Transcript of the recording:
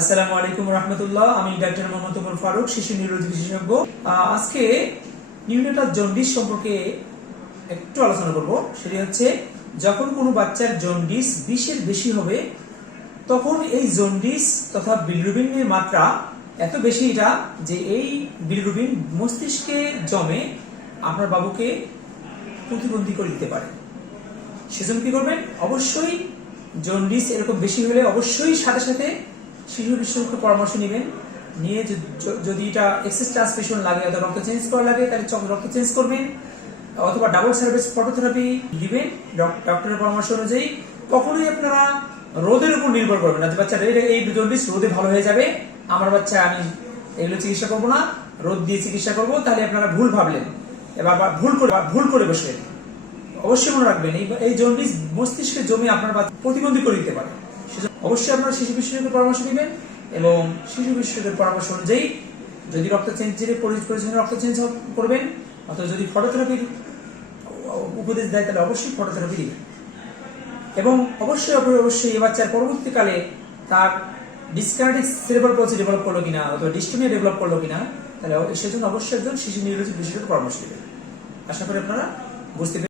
আসসালামু আলাইকুম রহমতুল্লাহ। আমি ডাক্তার মোহাম্মদ উমর ফারুক, শিশু নিউরোলজি বিশেষজ্ঞ। আজকে নিউনেটাল জন্ডিস সম্পর্কে একটু আলোচনা করব। সেটি হচ্ছে, যখন কোনো বাচ্চার জন্ডিস 20-এর বেশি হবে, তখন এই জন্ডিস তথা বিলিরুবিনের মাত্রা এত বেশি এটা যে এই বিলিরুবিন মস্তিষ্কে জমে আপনার বাবুকে প্রতিবন্ধী করে দিতে পারে। সেজন্য কি করবেন? অবশ্যই জন্ডিস এরকম বেশি হলে অবশ্যই সাথে সাথে শিশু বিশেষজ্ঞ পরামর্শ নেবেন। নিয়ে যদি এটা এক্সেস ট্রান্সমিশন লাগে অথবা রক্ত চেঞ্জ করা লাগে, তাহলে রক্ত চেঞ্জ করবেন, অথবা ডাবল সার্ভিস ফটোথেরাপি দিবেন ডক্টরের পরামর্শ অনুযায়ী। কখনোই আপনারা রোদের উপর নির্ভর করবেন না যে বাচ্চা এই জন্ডিস রোদে ভালো হয়ে যাবে, আমার বাচ্চা আমি এগুলো চিকিৎসা করবো না, রোদ দিয়ে চিকিৎসা করবো, তাহলে আপনারা ভুল ভাবলেন এবার ভুল করে বসলেন। অবশ্যই মনে রাখবেন, এই জন্ডিস মস্তিষ্কে জমে আপনার বাচ্চা প্রতিবন্ধী করে দিতে পারে। সেজন্য অবশ্যই আপনারা শিশু বিশেষজ্ঞের পরামর্শ দিবেন, এবং শিশু বিশেষজ্ঞের পরামর্শ অনুযায়ী যদি রক্ত চেঞ্জের প্রয়োজনে রক্ত চেঞ্জ করবেন, অথবা যদি ফটোথেরাপির উপদেশ দেয় তাহলে অবশ্যই ফটোথেরাপি দিবেন। এবং অবশ্যই এই বাচ্চার পরবর্তীকালে তার ডিসকার্ডিক সেরেব্রাল পলসি ডেভেলপ করলো কিনা অথবা ডিস্টোনিয়া ডেভেলপ করলো কিনা, তাহলে সেজন্য অবশ্যই একজন শিশু নিউরোলজি বিশেষজ্ঞের পরামর্শ দিবেন। আশা করি আপনারা বুঝতে